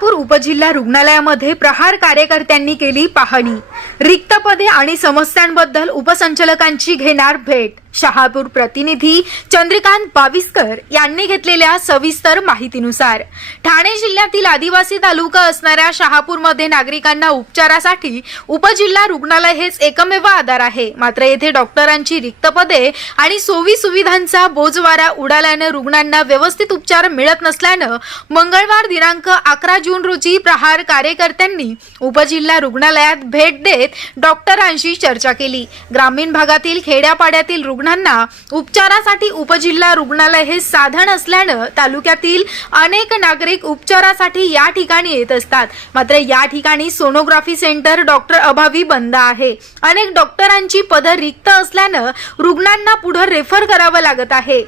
उपजिल्हा रुग्णालयामध्ये प्रहार कार्यकर्त्यांनी केली पाहणी. रिक्त पदे आणि समस्यांबद्दल उपसंचालकांची घेणार भेट. शहापूर प्रतिनिधी चंद्रकांत बाविस्कर यांनी घेतलेल्या सविस्तर माहितीनुसार ठाणे जिल्ह्यातील आदिवासी तालुका असणाऱ्या शहापूरमध्ये नागरिकांना उपचारासाठी उपजिल्हा रुग्णालय हेच एकमेव आधार आहे. मात्र येथे डॉक्टरांची रिक्त पदे आणि सोयी सुविधांचा बोजवारा उडाल्यानं रुग्णांना व्यवस्थित उपचार मिळत नसल्यानं मंगळवार दिनांक अकरा जून रोजी प्रहार कार्यकर्त्यांनी उपजिल्हा रुग्णालयात भेट देत डॉक्टरांशी चर्चा केली. ग्रामीण भागातील खेड्यापाड्यातील रुग्ण रुग्णांना उपचारासाठी उपजिल्हा रुग्णालय हे साधन असल्यानं तालुक्यातील अनेक नागरिक उपचारासाठी या ठिकाणी येत असतात. मात्र या ठिकाणी सोनोग्राफी सेंटर डॉक्टर अभावी बंद आहे. अनेक डॉक्टरांची पदं रिक्त असल्यानं रुग्णांना पुढे रेफर करावं लागत आहे.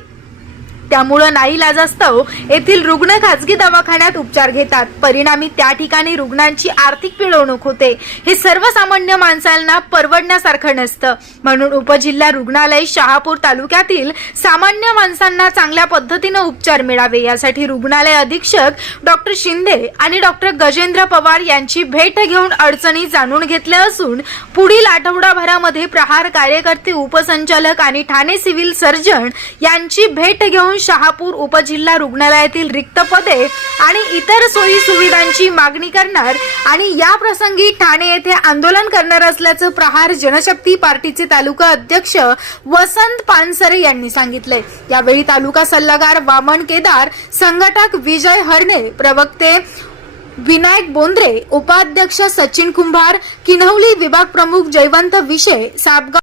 त्यामुळं नाईलाजास्तव येथील रुग्ण खाजगी दवाखान्यात उपचार घेतात. परिणामी त्या ठिकाणी रुग्णांची आर्थिक पिळवणूक होते. हे सर्वसामान्य माणसांना परवडण्यासारखं नसतं. म्हणून उपजिल्हा रुग्णालय शहापूर तालुक्यातील सामान्य माणसांना चांगल्या पद्धतीनं उपचार मिळावे. यासाठी रुग्णालय अधीक्षक डॉक्टर शिंदे आणि डॉक्टर गजेंद्र पवार यांची भेट घेऊन अडचणी जाणून घेतल्या असून पुढील आठवडाभरामध्ये प्रहार कार्यकर्ते उपसंचालक आणि ठाणे सिव्हिल सर्जन यांची भेट घेऊन शहापूर उपजिल्हा रुग्णालयातील रिक्त पदे आणि इतर सोयी सुविधांची मागणी करणार आणि या प्रसंगी ठाणे येथे आंदोलन करणार असल्याचं प्रहार जनशक्ती पार्टीचे तालुका अध्यक्ष वसंत पानसरे यांनी सांगितलंय. यावेळी तालुका सल्लागार वामन केदार संघटक विजय हरणे प्रवक्ते विनायक बोंद्रे उपाध्यक्ष सचिन कुंभार किन्हवली विभाग प्रमुख जयवंत विषय सापगाव